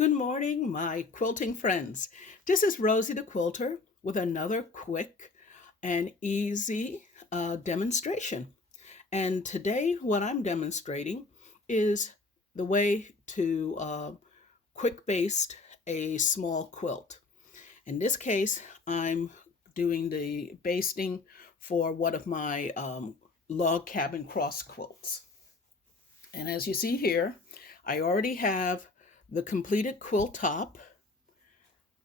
Good morning, my quilting friends. This is Rosie the Quilter with another quick and easy demonstration. And today, what I'm demonstrating is the way to quick baste a small quilt. In this case, I'm doing the basting for one of my log cabin cross quilts. And as you see here, I already have the completed quilt top.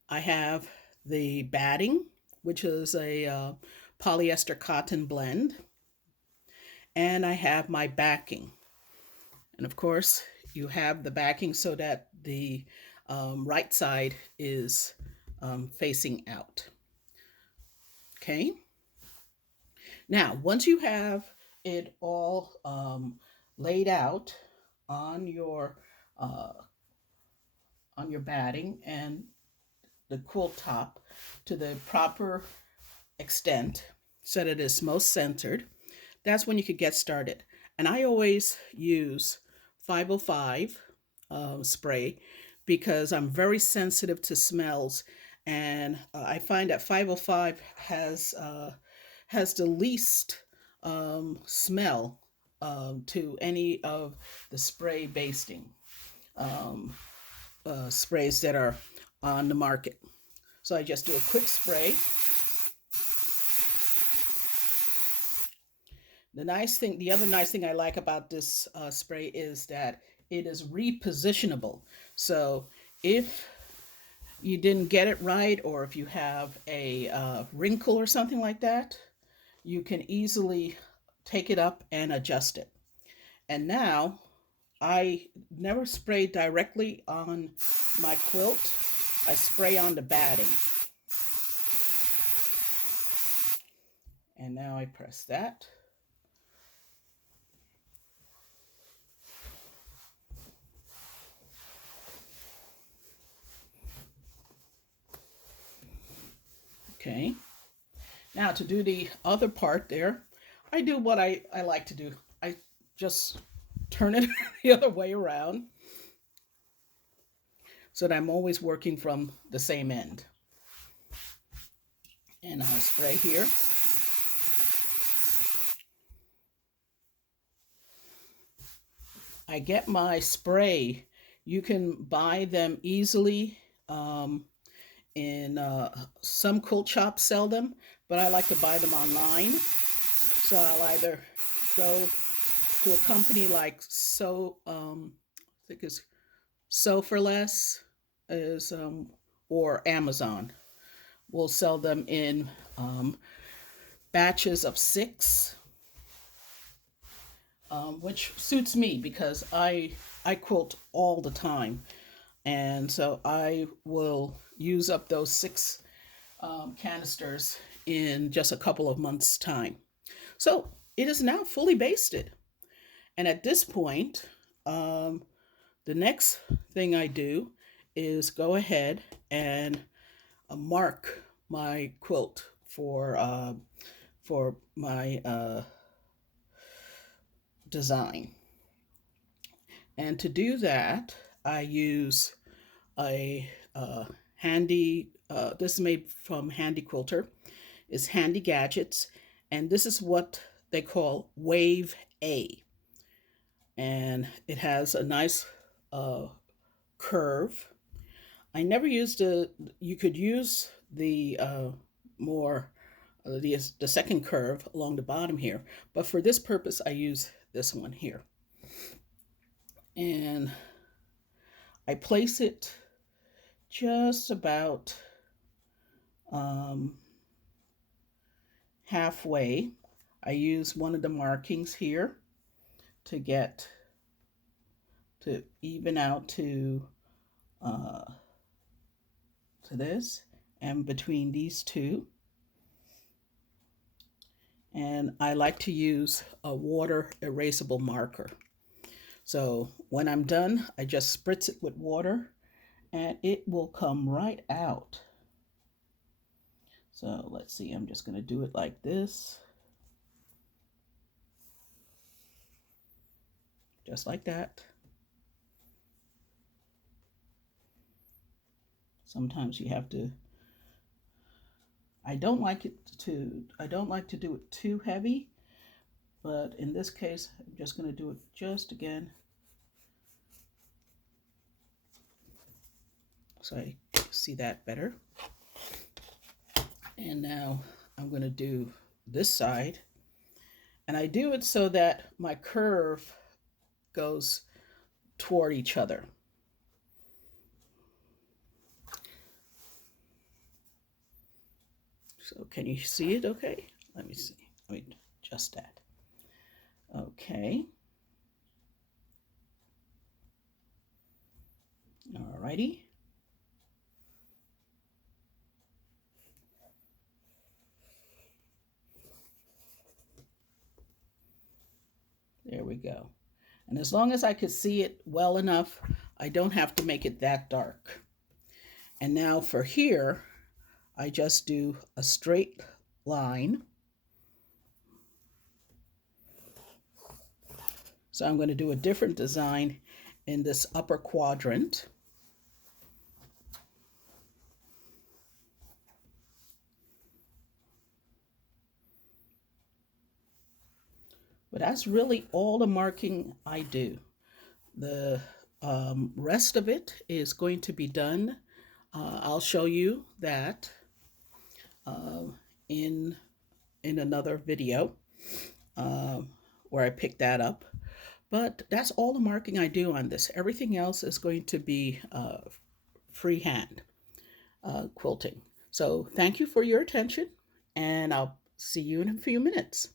I have the batting, which is a polyester cotton blend, and I have my backing. And of course, you have the backing so that the right side is facing out. Okay. Now, once you have it all laid out on your uh, on your batting and the quilt top to the proper extent so that it is most centered, that's when you could get started. And I always use 505 spray because I'm very sensitive to smells, and I find that 505 has the least smell to any of the spray basting um, sprays that are on the market. So I just do a quick spray. The other nice thing I like about this spray is that it is repositionable. So if you didn't get it right, or if you have a wrinkle or something like that, you can easily take it up and adjust it. And now I never spray directly on my quilt. I spray on the batting. And now I press that. Okay. Now to do the other part there, I do what I like to do. I just turn it the other way around so that I'm always working from the same end. And I'll spray here. I get my spray. You can buy them easily. In some quilt shops sell them, but I like to buy them online. So I'll either go to a company like I think it's So for Less is or Amazon will sell them in batches of 6, which suits me because I quilt all the time, and so I will use up those 6 canisters in just a couple of months' time. So it is now fully basted, and at this point, um, the next thing I do is go ahead and mark my quilt for my design. And to do that, I use a handy. This is made from Handy Quilter. It's Handy Gadgets, and this is what they call Wave A, and it has a nice uh, curve. I never used a. You could use the more the second curve along the bottom here, but for this purpose, I use this one here, and I place it just about um, halfway. I use one of the markings here to get to even out uh, to this, and between these two. And I like to use a water erasable marker. So when I'm done, I just spritz it with water and it will come right out. So let's see, I'm just going to do it like this, just like that. Sometimes you have to, I don't like to do it too heavy, but in this case, I'm just going to do it just again. So I see that better. And now I'm going to do this side. And I do it so that my curve goes toward each other. So can you see it okay? Let me see. Let me adjust that. Okay. Alrighty. There we go. And as long as I could see it well enough, I don't have to make it that dark. And now for here, I just do a straight line. So I'm going to do a different design in this upper quadrant. But that's really all the marking I do. The rest of it is going to be done. I'll show you that in another video where I pick that up. But that's all the marking I do on this. Everything else is going to be freehand quilting. So thank you for your attention, and I'll see you in a few minutes.